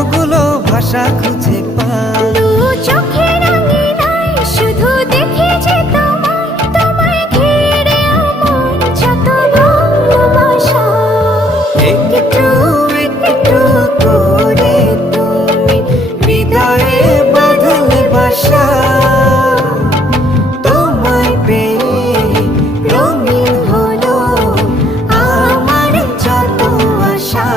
কতগুলো ভাষা খুঁজে পাই। দু চোখের আঙিনায় শুধু দেখি যে তোমায়, তোমায় ঘিরে আমার যত ভালোবাসা। একটু একটু করে তুমি হৃদয়ে বাঁধলে বাসা। তোমায় পেয়ে রঙিন হলো আমার যত আশা।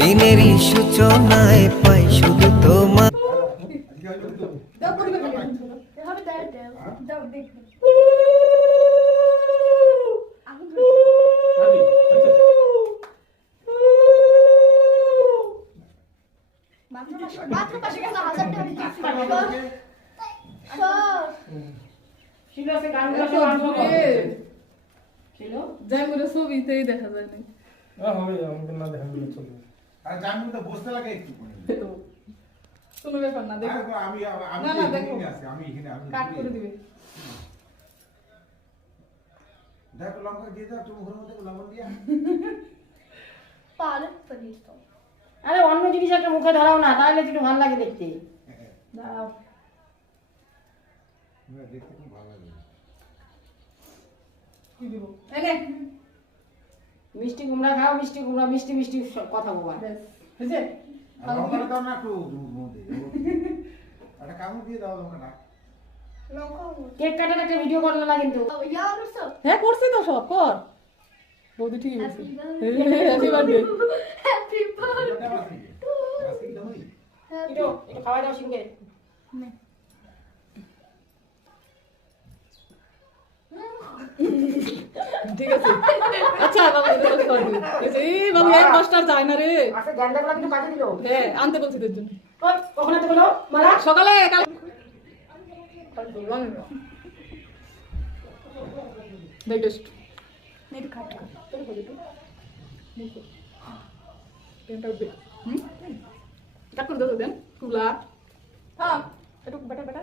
দিনেরই সূচনায় পাই শুধু তোমার। ছবিতেই দেখা যায় না। কোনো ব্যাপার না, দেখো না না দেখো কাট করে দিবে। আরে অন্য জিনিস একটা মুখে ধরাও না, তাহলে একটু ভালো লাগে দেখতে। দাও কি দিব এনে মিষ্টি কুমড়া খাও, মিষ্টি কুমড়া, মিষ্টি মিষ্টি সব কথা বলবা। বেশ হয়েছে। কেক কাটার একটা ভিডিও করলে না কিন্তু। হ্যাঁ করছি তো সব কর বৌদি, ঠিক আছে। Happy birthday. একটু খাওয়াই দাও সিংকে। ঠিক আছে। আচ্ছা বাবা এটা করে দিই। এই বাবা এক মাস্টার যায় না রে। আচ্ছা গ্যান্ডাগুলো কিন্তু কাটে দিলো। হ্যাঁ আনতে বলছি তোর জন্য। ওই কখন আনতে বলো মারা? সকালে কাল দেখ টেস্ট নেট কাট তোর করে দিই। এটা উঠবে। কাট করে দাও দেন কুলা। হ্যাঁ একটু বেটা বেটা।